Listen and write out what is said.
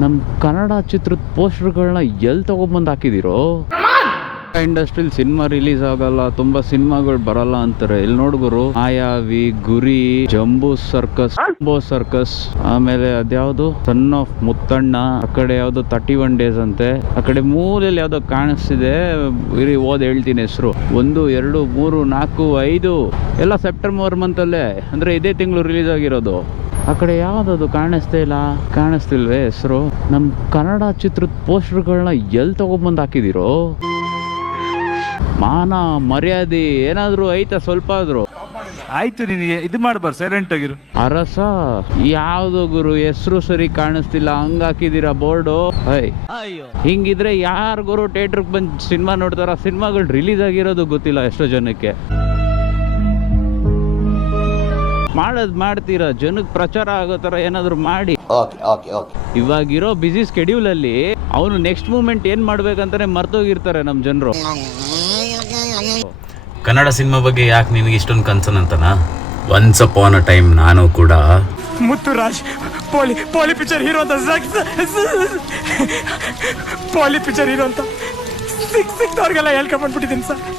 ನಮ್ ಕನ್ನಡ ಚಿತ್ರದ ಪೋಸ್ಟರ್ಗಳನ್ನ ಎಲ್ಲಿ ತಗೊಂಡ್ಬಂದು ಹಾಕಿದಿರೋ. ಇಂಡಸ್ಟ್ರಿಲ್ ಸಿನಿಮಾ ರಿಲೀಸ್ ಆಗಲ್ಲ, ತುಂಬಾ ಸಿನಿಮಾಗಳು ಬರಲ್ಲ ಅಂತಾರೆ. ಇಲ್ಲಿ ನೋಡ್ಗುರು, ಮಾಯಾವಿ, ಗುರಿ, ಜಂಬೂ ಸರ್ಕಸ್, ಆಮೇಲೆ ಅದ್ಯಾವ್ದು ಸನ್ ಆಫ್ ಮುತ್ತಣ್ಣ, ಆ ಕಡೆ ಯಾವ್ದು 31 days ಅಂತೆ, ಆ ಕಡೆ ಮೂಲೆಯಲ್ಲಿ ಯಾವ್ದೋ ಕಾಣಿಸ್ತಿದೆ, ಓದ್ ಹೇಳ್ತೀನಿ ಹೆಸರು. 1, 2, 3, 4, 5 ಎಲ್ಲ ಸೆಪ್ಟೆಂಬರ್ ಮಂತ್ ಅಲ್ಲೇ, ಅಂದ್ರೆ ಇದೇ ತಿಂಗಳು ರಿಲೀಸ್ ಆಗಿರೋದು. ಆ ಕಡೆ ಯಾವ್ದದು ಕಾಣಿಸ್ತಿಲ್ವೇ ಹೆಸರು? ನಮ್ ಕನ್ನಡ ಚಿತ್ರದ ಪೋಸ್ಟರ್ಗಳನ್ನ ಎಲ್ಲಿ ತಗೊಂಡ್ಬಂದು ಹಾಕಿದಿರೋ. ಮಾನ ಮರ್ಯಾದೆ ಏನಾದ್ರು ಐತಾ ಸ್ವಲ್ಪ ಆದ್ರು? ಆಯ್ತು, ನೀನು ಇದು ಮಾಡಬಾರ್ದು, ಸೈಲೆಂಟ್ ಆಗಿರು. ಅರಸ ಯಾವ್ದು ಗುರು, ಹೆಸರು ಸರಿ ಕಾಣಿಸ್ತಿಲ್ಲ, ಹಂಗ ಹಾಕಿದೀರಾ ಬೋರ್ಡು. ಹಿಂಗಿದ್ರೆ ಯಾರು ಗುರು ಥಿಯೇಟರ್ಗೆ ಬಂದು ಸಿನಿಮಾ ನೋಡ್ತಾರ? ಸಿನಿಮಾಗಳು ರಿಲೀಸ್ ಆಗಿರೋದು ಗೊತ್ತಿಲ್ಲ ಎಷ್ಟೋ ಜನಕ್ಕೆ. ಮಾಡ್ತೀರಾ, ಜನಕ್ಕೆ ಪ್ರಚಾರ ಆಗೋ ತರ ಏನಾದ್ರು ಮಾಡಿ. ಇವಾಗಿರೋ ಬಿಸಿ ಸ್ಕೆಡ್ಯೂಲ್ ಅಲ್ಲಿ ಅವನು ನೆಕ್ಸ್ಟ್ ಮೂಮೆಂಟ್ ಏನ್ ಮಾಡ್ಬೇಕಂತಾನೆ ಮರ್ತೋಗಿರ್ತಾರೆ ನಮ್ ಜನರು. ಕನ್ನಡ ಸಿನಿಮಾ ಬಗ್ಗೆ ಯಾಕೆ ನಿನಗೆ ಇಷ್ಟೊಂದು ಕನ್ಸನ್ ಅಂತನಾ? ಒನ್ಸ್ ಅಪಾನ್ ಅ ಟೈಮ್ ನಾನು ಕೂಡ ಮುತ್ತುರಾಜ್ ಪೋಲಿ ಪಿಕ್ಚರ್ ಹೀರೋ ಅಂತ ಪೋಲಿ ಪಿಕ್ಚರ್ ಹೀರೋ ಅಂತ ಸಿಕ್ತವ್ರಿಗೆಲ್ಲ ಹೇಳ್ಕೊಂಡ್ಬಿಟ್ಟಿದ್ದೀನಿ ಸರ್.